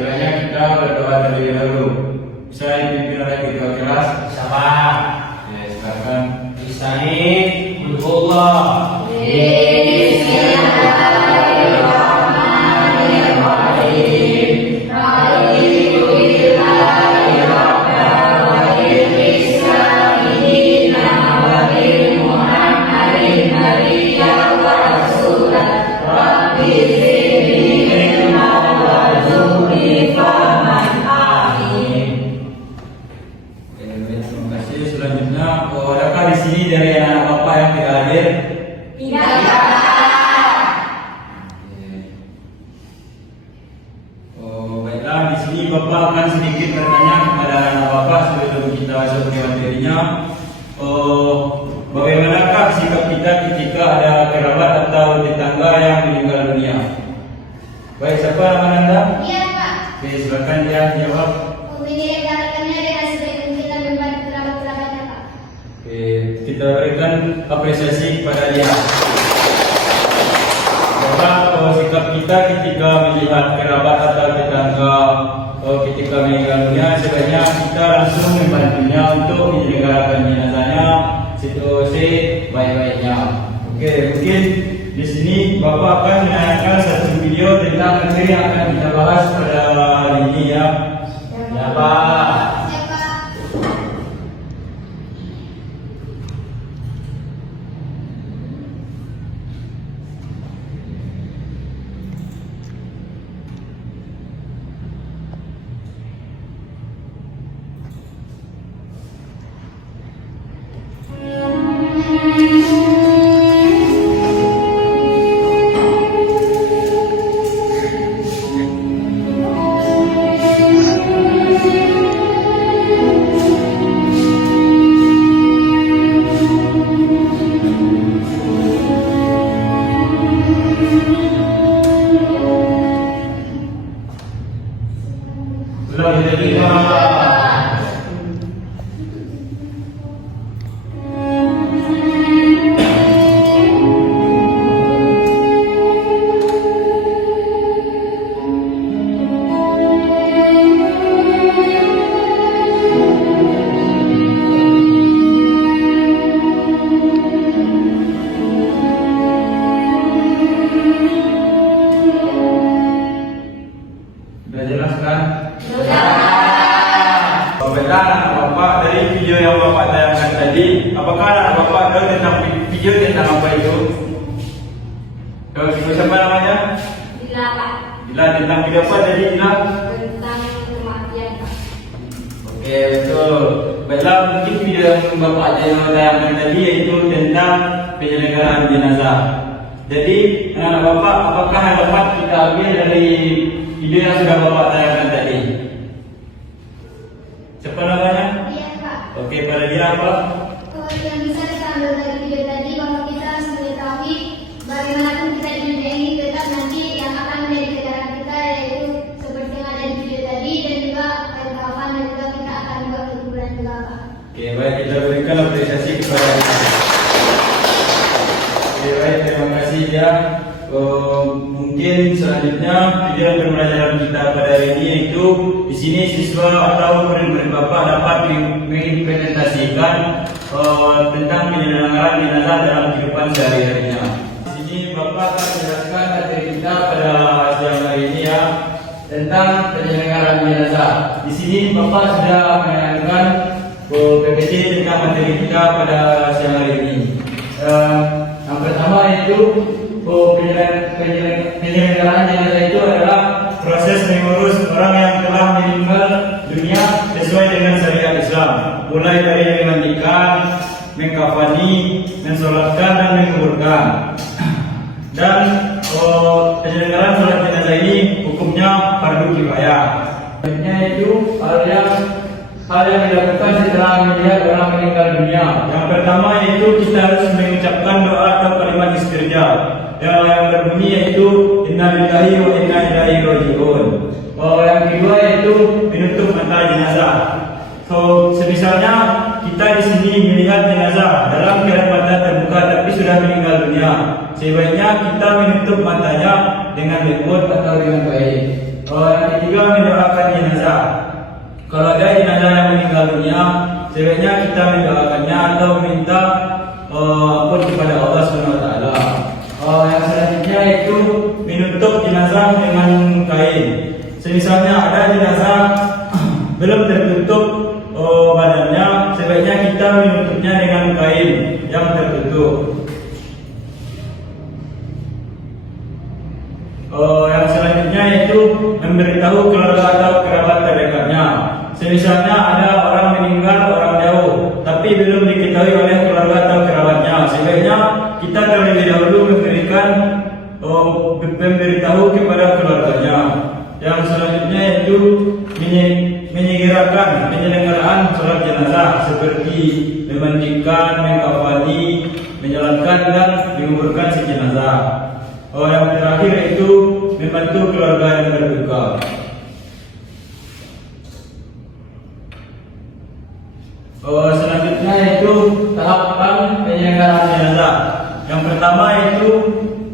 sebenarnya kita berdoa terlebih dahulu. Bisa dipimpin oleh kedua kelas? Sama. Ya, silakan. Bismillahirrahmanirrahim. Terima kasih. Selanjutnya, adakah di sini dari anak bapak yang tidak hadir? Baiklah, di sini bapak akan sedikit bertanya kepada anak bapak sebelum kita masuk ke materinya. Bagaimanakah sikap kita ketika ada kerabat atau tetangga yang meninggal dunia? Baik, siapa nama Anda? Iya, Pak. Oke, silakan dia jawab. Menyelenggarakannya dengan sebaik mungkin dan membantu kerabat-kerabatnya, Pak. Oke, kita berikan apresiasi kepada dia. Bapak, sikap kita ketika melihat kerabat atau tetangga ketika meninggal dunia, sebaiknya kita langsung membantunya untuk menyelenggarakan jenazahnya situasi baik-baiknya. Oke, mungkin di sini Bapak akan menayangkan satu video tentang materi yang akan kita bahas pada hari ini ya. Ya, Pak. Ya, Pak. Belum diterima. Sudah jelas kan? Baiklah anak bapak, dari video yang bapak tayangkan tadi, apakah anak bapak tahu tentang video tentang apa itu? Tahu siapa namanya? Bila, Pak. Bila, tentang video apa tadi Bila? Tentang kematian, Pak. Oke, betul. Baiklah, mungkin video yang bapak tayangkan tadi yaitu tentang penyelenggaraan jenazah. Jadi anak bapak, apakah yang dapat kita ambil dari video yang sudah bapak tayangkan tadi? Siapa namanya? Iya, Pak. Oke, pada dia apa? Yang bisa kita ambil dari video tadi bahwa kita harus mengetahui bagaimanapun kita di dunia ini tetap nanti yang akan menjadi kendaraan kita yaitu seperti yang ada di video tadi dan juga kawan dan juga kita akan buat kuburan juga, Pak. Oke, baik, kita berikan apresiasi kepada dia. Oke, baik, terima kasih ya. Mungkin selanjutnya video pembelajaran kita pada hari ini yaitu di sini siswa atau murid-murid bapak dapat mengimplementasikan tentang penyelenggaraan jenazah dalam kehidupan sehari-harinya. Di sini bapak akan menjelaskan materi kita pada siang hari ini ya tentang penyelenggaraan jenazah. Di sini bapak sudah menayangkan PPT tentang materi kita pada siang hari ini. Yang pertama yaitu penyelenggaraan jenazah itu adalah proses mengurus orang yang telah meninggal dunia sesuai dengan syariat Islam, mulai dari memandikan, mengkafani, mensolatkan dan menguburkan. Dan penyelenggaraan sholat jenazah ini hukumnya fardu kifayah. Selanjutnya itu hal yang dilakukan setelah melihat orang meninggal dunia. Yang pertama yaitu kita harus mengucapkan doa atau kalimat istirja yang berbunyi yaitu inna lillahi wa inna ilaihi raji'un. Yang kedua yaitu menutup mata jenazah. Semisalnya kita di sini melihat jenazah dalam keadaan mata terbuka tapi sudah meninggal dunia, sebaiknya kita menutup matanya dengan lembut atau dengan baik. Yang ketiga mendoakan jenazah. Kalau ada jenazah yang meninggal dunia, sebaiknya kita mendoakannya atau minta ampun kepada Allah SWT. Yang selanjutnya itu menutup jenazah dengan kain. Misalnya ada jenazah belum tertutup badannya, sebaiknya kita menutupnya dengan kain yang tertutup. Yang selanjutnya yaitu memberitahu keluarga atau kerabat terdekatnya. Misalnya ada orang meninggal, orang jauh, tapi belum diketahui oleh keluarga atau kerabatnya, sebaiknya kita terlebih dahulu memberitahu kepada keluarganya. Yang selanjutnya yaitu menyegerakan penyelenggaraan sholat jenazah seperti memandikan, mengkafani, menyalatkan dan menguburkan si jenazah. Yang terakhir itu membantu keluarga yang berduka. Selanjutnya itu tahapan penyelenggaraan jenazah. Yang pertama itu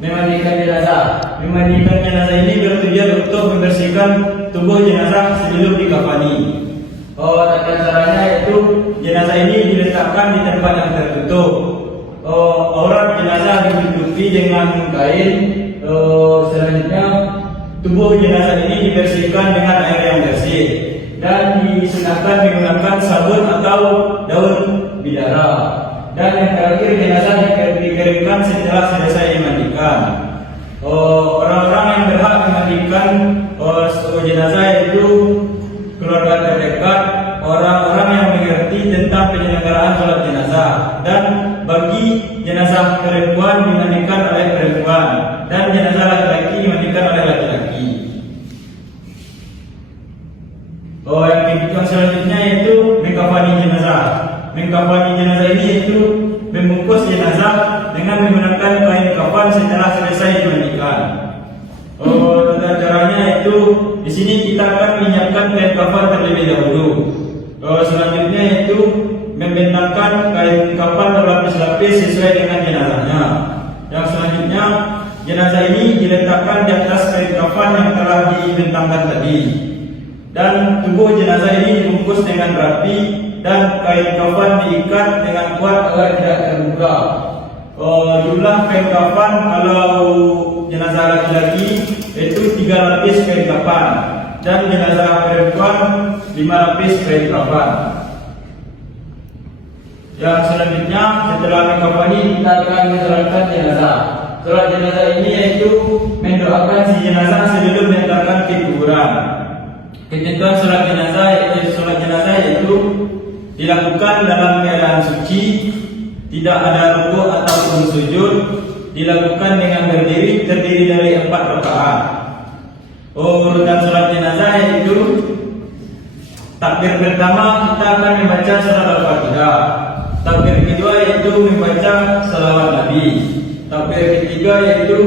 memandikan jenazah. Memandikan jenazah ini bertujuan untuk membersihkan tubuh jenazah sebelum dikafani. Tata caranya itu jenazah ini diletakkan di tempat yang tertutup. Aurat jenazah ditutupi dengan kain. Selanjutnya tubuh jenazah ini dibersihkan dengan air yang bersih dan disunahkan menggunakan sabun atau daun bidara. Dan yang terakhir jenazah dikeringkan setelah selesai dimandikan. Orang-orang yang berhak memandikan jenazah itu keluarga terdekat, orang-orang yang mengerti tentang penyelenggaraan sholat jenazah, dan bagi jenazah perempuan dimandikan oleh perempuan dan jenazah laki-laki dimandikan oleh laki-laki. Yang selanjutnya yaitu mengkafani jenazah. Mengkafani jenazah ini yaitu membungkus jenazah dengan menggunakan kain kafan setelah selesai dimandikan. Tata caranya yaitu di sini kita akan menyiapkan kain kafan terlebih dahulu. Selanjutnya yaitu membentangkan kain kafan berlapis-lapis sesuai dengan jenazahnya. Yang selanjutnya jenazah ini diletakkan di atas kain kafan yang telah dibentangkan tadi. Dan tubuh jenazah ini dibungkus dengan rapi dan kain kafan diikat dengan kuat agar tidak terbuka. Jumlah kain kafan kalau jenazah laki-laki itu 3 lapis kain kafan dan jenazah perempuan 5 lapis kain kafan. Yang selanjutnya setelah mengkafani kita akan mensolatkan jenazah. Sholat jenazah ini yaitu mendoakan si jenazah sebelum diantarkan ke kuburan. Ketentuan sholat jenazah yaitu dilakukan dalam keadaan suci, tidak ada rukuk ataupun sujud, dilakukan dengan terdiri dari 4 rakaat. Urutan sholat jenazah yaitu takbir pertama kita akan membaca surat Al-Fatihah. Takbir kedua yaitu membaca salawat Nabi. Takbir ketiga yaitu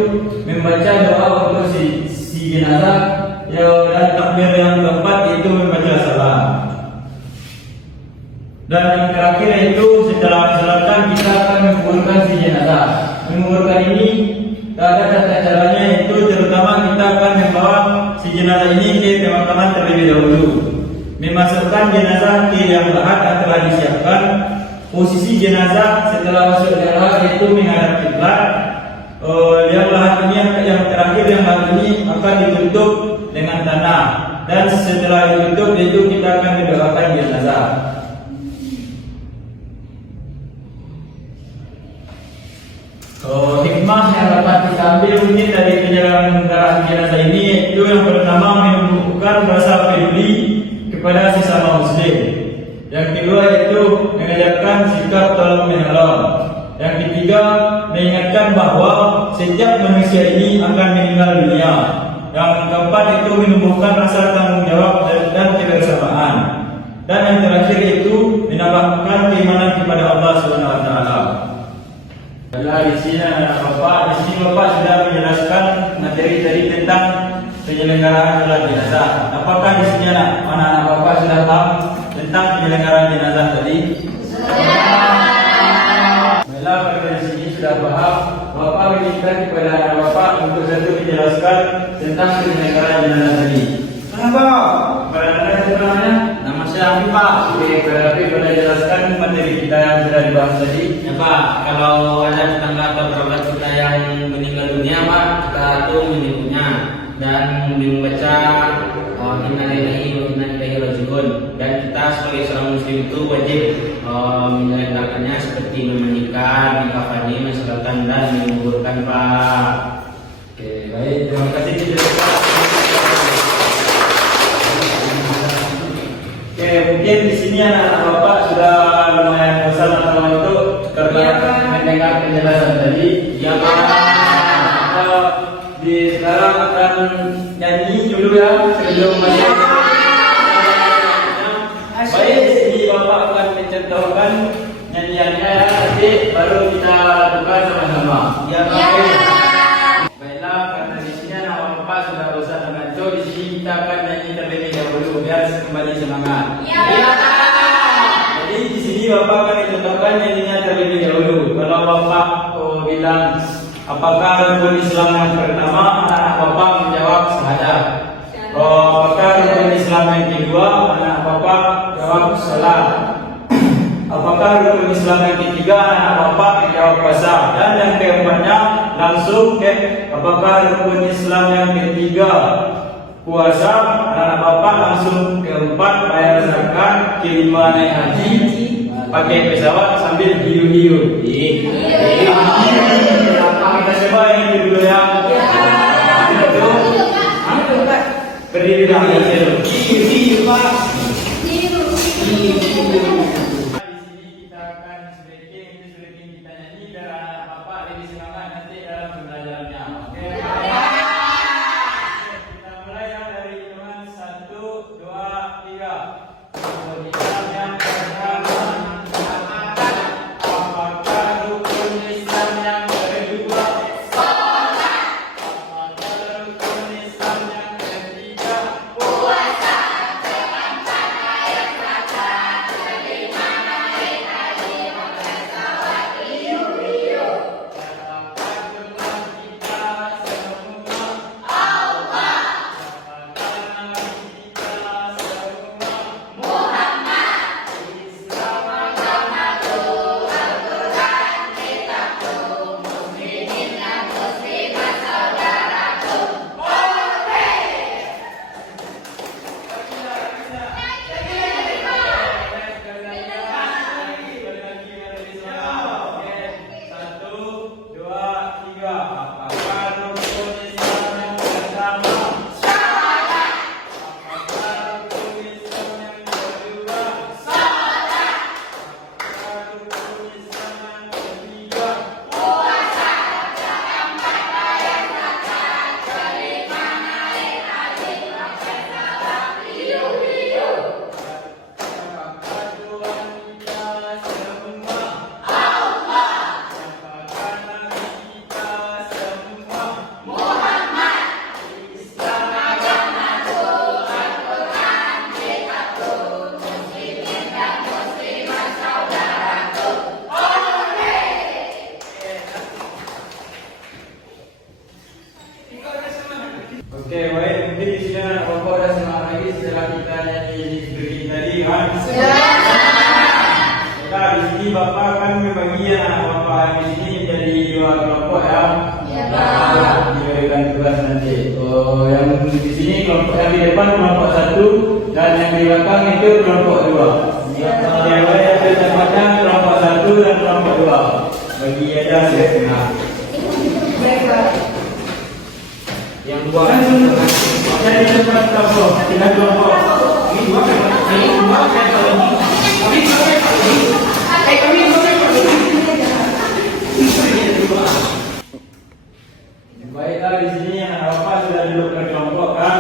membaca doa untuk si jenazah. Dan takbir yang keempat yaitu membaca salam. Dan yang terakhir yaitu setelah mensolatkan kita akan menguburkan si jenazah. Menguburkan ini ada tata caranya yaitu terutama kita akan membawa si jenazah ini ke pemakaman terlebih dahulu. Memasukkan jenazah ke liang lahat yang telah disiapkan. Posisi jenazah setelah masuk liang lahat yaitu menghadap kiblat. Liang lahat ini yang terakhir yang lahat ini akan ditutup dengan tanah, dan setelah ditutup itu kita akan mendoakan jenazah. Hikmah yang dapat kita ambil ini dari penyelenggaraan jenazah ini yaitu yang pertama menumbuhkan rasa peduli kepada sesama muslim. Yang kedua yaitu mengajarkan sikap tolong menolong. Yang ketiga mengingatkan bahwa setiap manusia ini akan meninggal dunia. Yang keempat itu menumbuhkan rasa tanggung jawab dan kebersamaan. Dan yang terakhir itu menambahkan keimanan kepada Allah SWT. Di sini anak Bapak, di sini Bapak sudah menjelaskan materi tadi tentang penyelenggaraan sholat jenazah. Apakah di sini anak Bapak sudah paham tentang penyelenggaraan jenazah tadi? Baiklah, pada di sini sudah paham. Bapak meminta kepada anak Bapak untuk satu menjelaskan tentang penyelenggaraan jenazah tadi. Kenapa? Anda siapa namanya? Nama saya Afif, Pak. Oke, berarti boleh jelaskan materi kita yang sudah dibahas tadi. Ya Pak, kalau ada tetangga atau kerabat kita yang meninggal dunia Pak, kita tuh menyebutnya dan membaca Inna lillahi wa inna ilaihi raji'un. Dan kita sebagai seorang muslim itu wajib menjalankannya seperti memandikan, mengkafani, mensolatkan dan menguburkan Pak. Oke, baik. Terima kasih Pak. Oke, mungkin di sini anak-anak Bapak sudah lumayan bosan atau itu karena mendengar penjelasan tadi. Ya Pak. Sekarang akan nyanyi dulu ya sebelum masuk. Baik, di sini Bapak akan mencontohkan nyanyiannya ya, nanti baru kita lakukan sama-sama. Ya Pak. Baiklah, karena di sini anak Bapak sudah bosan dengan itu, di sini kita akan nyanyi terlebih dahulu biar kembali semangat. Ya. Jadi di sini Bapak akan mencontohkan nyanyinya terlebih dahulu. Kalau Bapak bilang apakah rukun Islam yang pertama, anak Bapak menjawab syahadat. Apakah rukun Islam yang kedua, anak Bapak jawab salat. Apakah rukun Islam yang ketiga, anak Bapak menjawab puasa. Dan yang keempatnya langsung ke apakah rukun Islam yang ketiga puasa, anak Bapak langsung keempat bayar zakat, kelima naik haji, pakai pesawat sambil hiu-hiu. Kita coba yang itu dulu ya. Berdiri dulu. Hiu-hiu Pak. Di sini kita akan sedikit kita nyanyi biar anak Bapak lebih semangat nanti dalam pembelajarannya. Oke. Kita mulai ya dari teman 1, 2, 3. Islam yang pertama, apakah rukun Islam yang kedua? Apakah rukun Islam yang ketiga? Puasa. Oke, baik. Mungkin di sini anak Bapak udah semangat lagi setelah kita nyanyi sedikit tadi kan? Nah, di sini Bapak akan membagi anak Bapak di sini menjadi 2 kelompok ya. Diberikan tugas nanti. Yang di sini kelompok yang di depan kelompok 1 dan yang di belakang itu kelompok 2. Yang lain ada tempatnya kelompok 1 dan kelompok 2. Bagi aja setengah. Yang dua Jadi cepat kelompok, tidak kelompok. Baiklah, di sini anak Bapak sudah duduk berkelompok kan?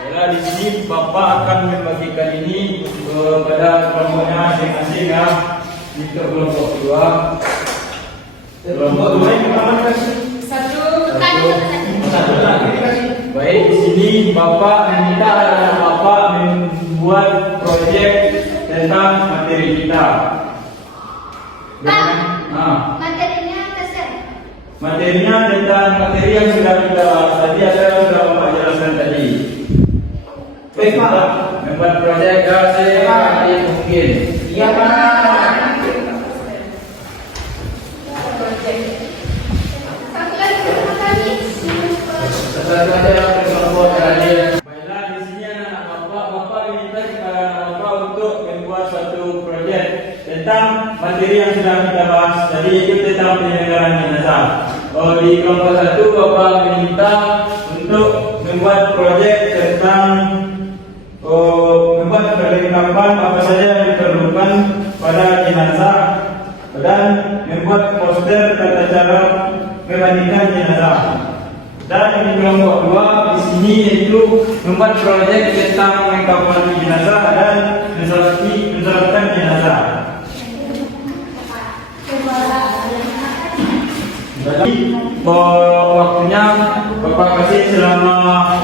Baiklah, di sini Bapak akan membagikan ini kepada kelompoknya masing-masing ya. Untuk kelompok 2. Kelompok 2 yang pertama kasih. Baik, di sini Bapak meminta anak Bapak membuat proyek tentang materi kita. Materinya apa sih? Materinya tentang materi yang sudah kita bahas tadi, saya sudah Bapak jelaskan tadi. Baik Pak, membuat proyek saya mungkin. Iya Pak. Baiklah, di sini anak bapak diminta kepada bapak untuk membuat suatu proyek tentang materi yang sudah kita bahas tadi, yaitu tentang penyelenggaraan jenazah. Di kelompok 1 bapak diminta untuk membuat proyek tentang membuat perlengkapan apa saja yang diperlukan pada jenazah dan membuat poster tata cara memandikan jenazah. Dan di kelompok 2 di sini yaitu membuat proyek tentang mengkafani jenazah dan mensolatkan jenazah. Jadi waktunya Bapak kasih selama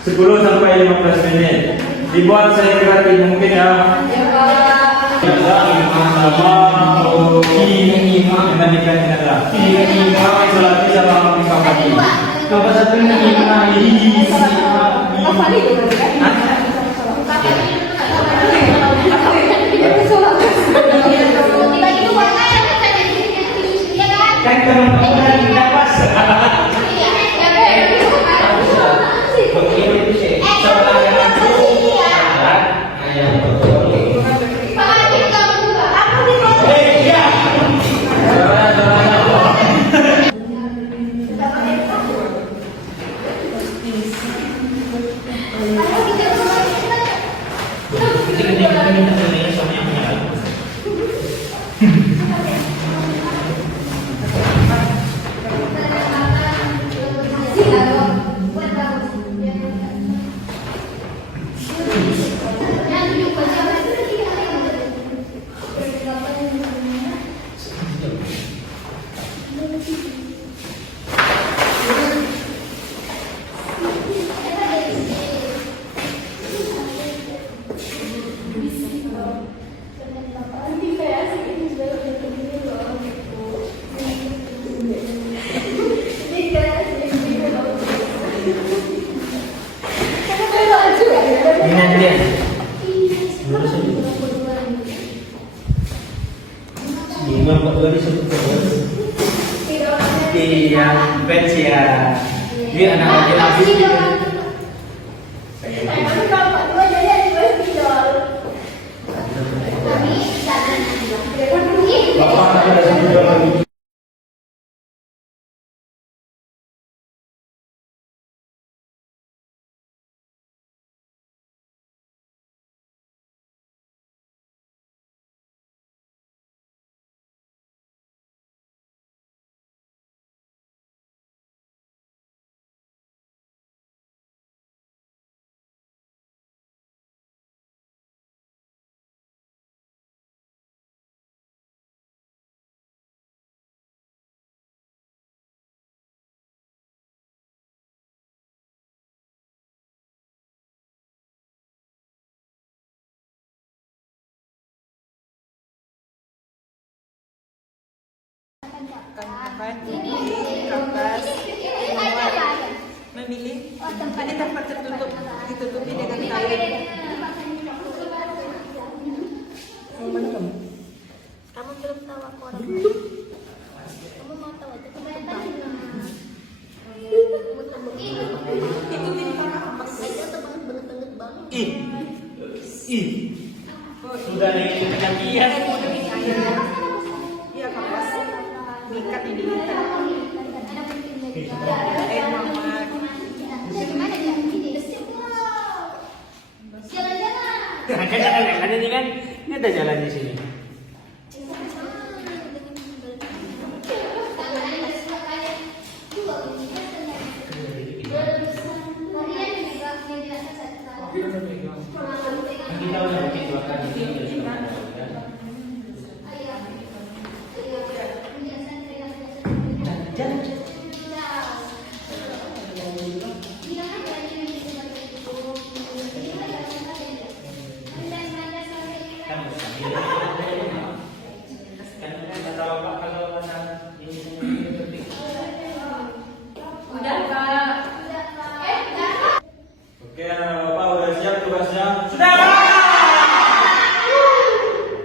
10 sampai 15 menit. Dibuat saya kira mungkin ya. Memandikan jenazah. Mensolati sama mengkafani. Coba satu ini. Kan kalau tidak pas. Iya, fans ya. Dia anak laki-laki. Kan ini kertas memilih ini tempat tertutup ditutupi dengan kain. Mana kamu? Kamu belum tahu aku orang. Kamu mau tahu aja. Ikutin kakak pas. Saya tuh banget banget. Ih. Sudah nih kecapian. Iya kapas. Ikat ini ikat. Mama. Gimana dia? Jalan-jalan. Kan ini kan ada jalan di sini. Kita udah bikin 2 kali ini. Kan tahu Pak kalau ada ini Bapak udah siap tugasnya? Sudah.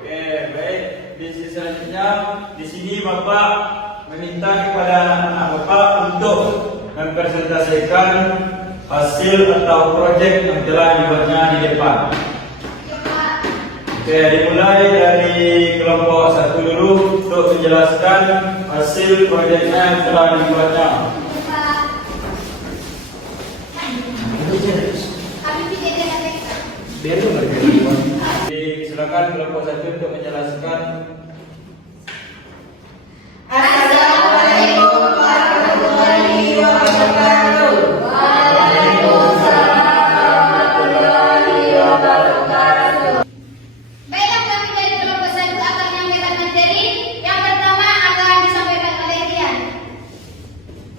Oke, baik. Di sisi selanjutnya, di sini Bapak meminta kepada anak-anak Bapak untuk mempresentasikan hasil atau proyek yang telah dibuatnya di depan. Oke, dimulai dari kelompok 1 dulu untuk menjelaskan hasil proyeknya yang telah dibuatnya. Silakan kelompok 1 untuk menjelaskan. Assalamualaikum warahmatullahi wabarakatuh. Baiklah, kami dari kelompok 1 akan menyampaikan materi. Yang pertama akan disampaikan oleh Rian.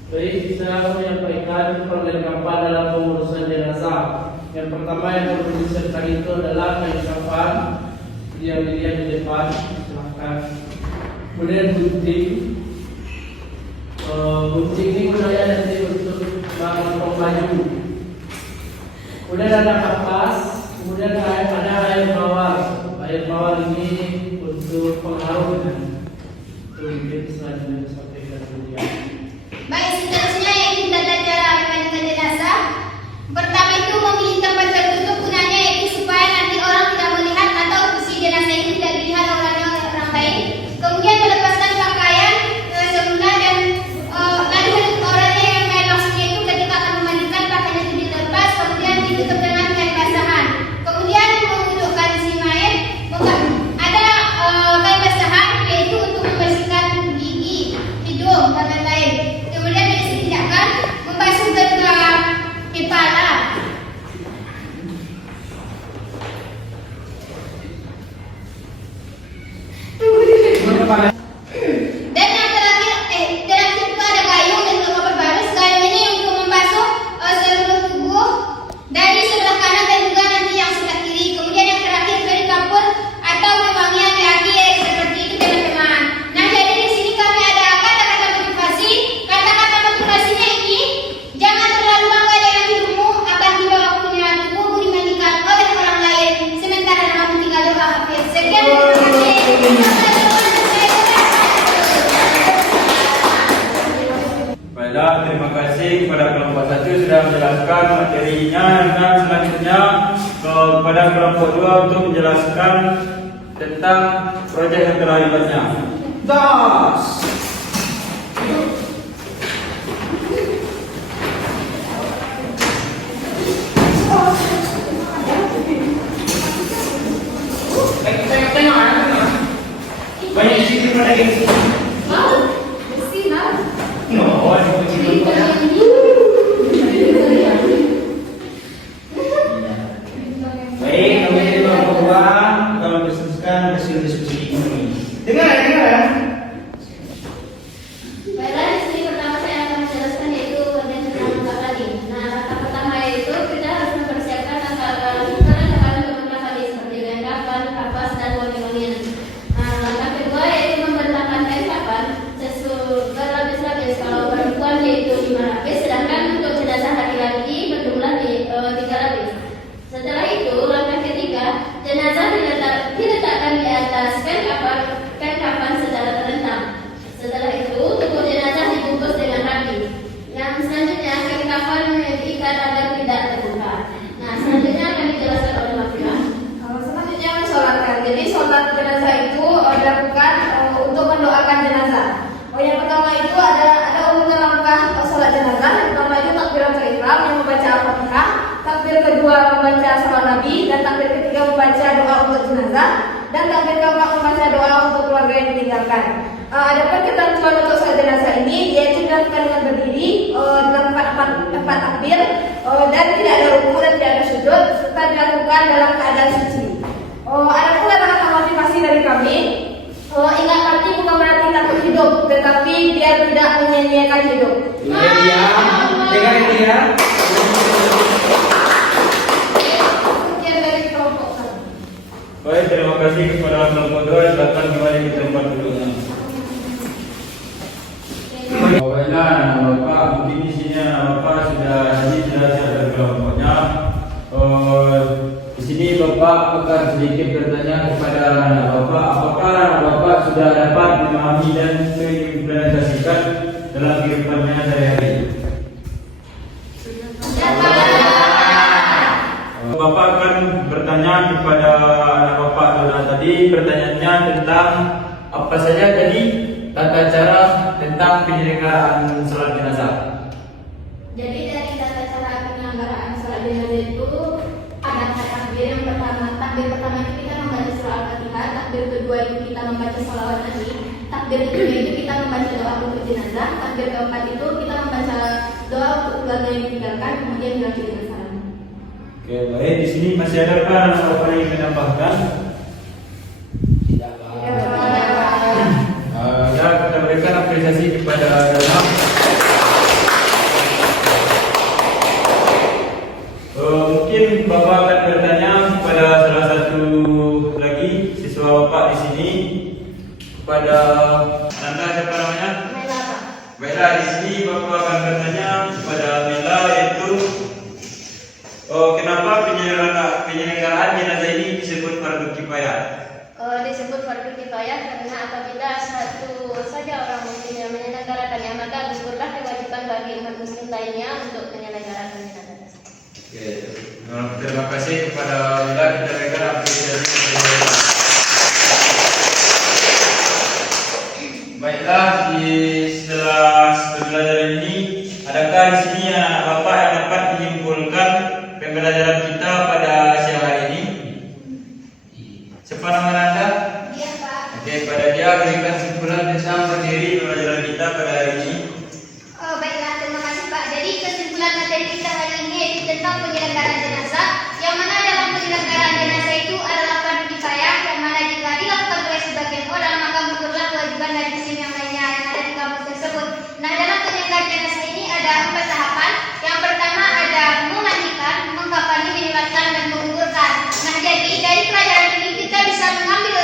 Baik, saya menyampaikan program kampanye dalam pengurusan jenazah. Yang pertama yang perlu disertai itu adalah kain kafan yang dilihat di depan, silahkan. Kemudian gunting. Gunting ini gunanya nanti untuk memotong baju. Kemudian ada kapas, kemudian ada air mawar. Air mawar ini untuk pengharum. Itu mungkin selanjutnya disampaikan kemudian. Baik, seterusnya yaitu tata cara memandikan jenazah. Pertama itu memilih tempat tertutup, gunanya yaitu supaya nanti orang tidak melihat atau si jenazah itu tidak dilihat oleh orang lain. Kemudian melepaskan pakaian semula dan nanti orangnya yang main langsungnya itu ketika akan memandikan pakaian itu dilepas, kemudian ditutup dengan kain basahan. Kemudian mengudukkan si mayat, ada kain basahan yaitu untuk membersihkan gigi, hidung dan lain-lain. Kemudian disediakan membasuh kedua kepala. Dan yang terakhir, terakhir itu ada gayung dan juga berbaris. Gayung ini untuk membasuh seluruh tubuh dari sebelah kanan dan juga nanti yang sebelah kiri. Kemudian yang terakhir dari kapur atau pewangian di akhir seperti itu teman-teman. Nah, jadi di sini kami ada kata-kata motivasi. Kata-kata motivasinya ini, jangan terlalu bangga dengan hidupmu, akan tiba waktunya tubuhmu dimandikan oleh orang lain sementara kamu tinggal doa hafiz. Sekian, terima kasih. Baiklah, terima kasih kepada kelompok 1 sudah menjelaskan materinya, dan selanjutnya kepada kelompok 2 untuk menjelaskan tentang proyek yang telah dibuatnya. Banyak isi daripada ini. Mau? Bersih, mau? No, baik, kami dari kelompok 2 akan mendiskusikan hasil diskusi ini. Dengar. Baiklah, di sini pertama saya akan menjelaskan yaitu yang tentang langkah tadi. Nah, langkah pertama yaitu kita harus mempersiapkan langkah untuk tadi seperti kain kafan, kapas, dan wangi-wangian. Nah, langkah kedua yaitu membentangkan kain kafan berlapis-lapis. Kalau perempuan yaitu 5 lapis, sedangkan untuk jenazah laki-laki berjumlah 3 lapis. Setelah itu, langkah ketiga, jenazah diletakkan di atas kain kafan secara terentang. Setelah itu, tubuh jenazah dibungkus dengan rapi. Yang selanjutnya, kain kafan diikat agar tidak terbuka. Nah, selanjutnya akan dijelaskan oleh Mafia. Selanjutnya mensolatkan. Jadi sholat jenazah itu dilakukan untuk mendoakan jenazah. Yang pertama itu ada urutan langkah sholat jenazah. Yang pertama itu takbiratul ihram yang membaca Al-Fatihah. Takbir kedua membaca salat Nabi, dan takbir ketiga membaca doa untuk jenazah, dan takbir keempat membaca doa untuk keluarga yang ditinggalkan. Adapun ketentuan untuk sholat jenazah ini yaitu dilakukan dengan berdiri, dilakukan empat takbir, dan tidak ada ruku dan tidak ada sujud, serta dilakukan dalam keadaan suci. Ada pula kata motivasi dari kami. Ingat mati bukan berarti takut hidup, tetapi biar tidak menyia-nyiakan hidup. Dengar dia. Sekian dari kelompok kami. Baik, terima kasih kepada kelompok 2. Silakan kembali ke tempat duduknya. Baiklah, Bapak, mungkin di sini Bapak sudah dijelaskan dari kelompoknya. Di sini Bapak akan sedikit bertanya kepada anak Bapak, apakah anak Bapak sudah dapat memahami dan mengimplementasikan dalam kehidupannya sehari-hari? Bapak akan bertanya kepada anak Bapak tadi, pertanyaannya tentang apa saja tadi tata cara tentang penyelenggaraan salat jenazah. Jadi dari tata cara penyelenggaraan salat jenazah itu ada takbir yang pertama. Takbir pertama itu kita membaca surah Al-Fatihah, takbir kedua itu kita membaca shalawat Nabi, takbir ketiga itu kita membaca doa untuk jenazah, takbir keempat itu kita membaca doa untuk keluarga yang ditinggalkan, kemudian dilanjut dengan salam. Oke, baik. Di sini masih adakah anak Bapak yang ingin menambahkan? Kita berikan apresiasi kepada dalam. Mungkin Bapak akan bertanya kepada salah satu lagi siswa Bapak di sini, kepada Anda, siapa namanya? Mela. Di sini Bapak akan bertanya kepada Mela, yaitu kenapa penyelenggaraan jenazah ini disebut fardu kifayah? Disebut fardu kifayah karena apabila satu saja orang muslim yang menyelenggarakannya, maka gugurlah kewajiban bagi umat muslim lainnya untuk menyelenggarakan jenazah. Oke, terima kasih kepada Mila. Kita berikan apresiasi. Baiklah, setelah pembelajaran ini, adakah di sini anak Bapak yang dapat menyimpulkan pembelajaran kita pada siang hari ini? Siapa nama Anda? Iya, Pak. Oke, pada dia berikan kesimpulan tentang materi pembelajaran kita pada hari ini. Baiklah, terima kasih Pak. Jadi kesimpulan materi kita hari ini yaitu tentang penyelenggaraan jenazah, yang mana dalam penyelenggaraan jenazah itu adalah fardu kifayah, yang mana jika dilakukan oleh sebagian orang maka gugurlah kewajiban dari muslim yang lainnya yang ada di kampus tersebut. Nah, dalam penyelenggaraan jenazah ini ada 4 tahapan. Yang pertama ada memandikan, mengkafani, menyolatkan, dan menguburkan. Nah, jadi dari pelajaran ini kita bisa mengambil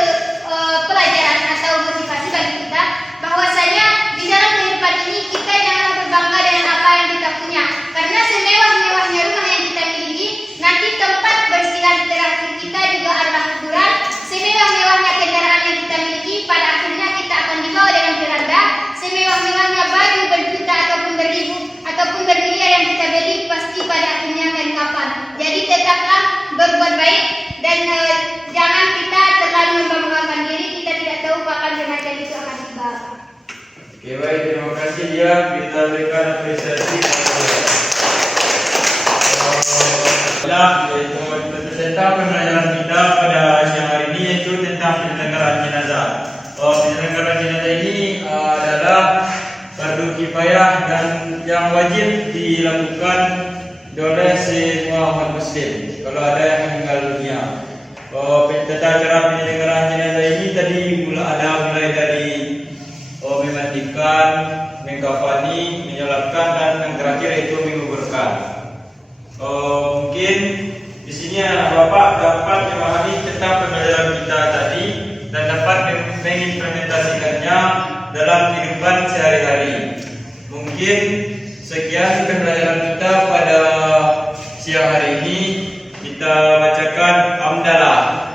pelajaran atau motivasi bagi kita bahwasanya di dalam kehidupan ini kita jangan berbangga dengan apa yang kita punya, karena semewah-mewahnya rumah yang kita miliki, nanti tempat beristirahat terakhir kita juga adalah kuburan. Semewah-mewahnya kendaraan yang kita miliki, pada akhirnya kita akan dibawa dengan keranda. Semewah-mewahnya baju berjuta ataupun beribu ataupun bermiliar yang kita beli, pasti pada akhirnya akan kapan. Jadi tetaplah berbuat baik dan jangan kita terlalu membanggakan diri. Kita tidak tahu kapan jenazah itu akan tiba. Oke, baik, terima kasih ya. Kita berikan apresiasi. Yaitu tentang pembelajaran kita pada siang hari ini, yaitu tentang penyelenggaraan jenazah. Penyelenggaraan jenazah ini adalah fardu kifayah dan yang wajib dilakukan oleh semua umat muslim kalau ada yang meninggal dunia. Tata cara penyelenggaraan jenazah ini tadi mulai dari memandikan, mengkafani, menyolatkan, dan yang terakhir itu menguburkan. Mungkin di sini anak Bapak dapat memahami tentang pembelajaran kita tadi dan dapat mengimplementasikannya dalam kehidupan sehari-hari. Mungkin sekian pembelajaran kita pada siang hari ini. Kita bacakan hamdalah.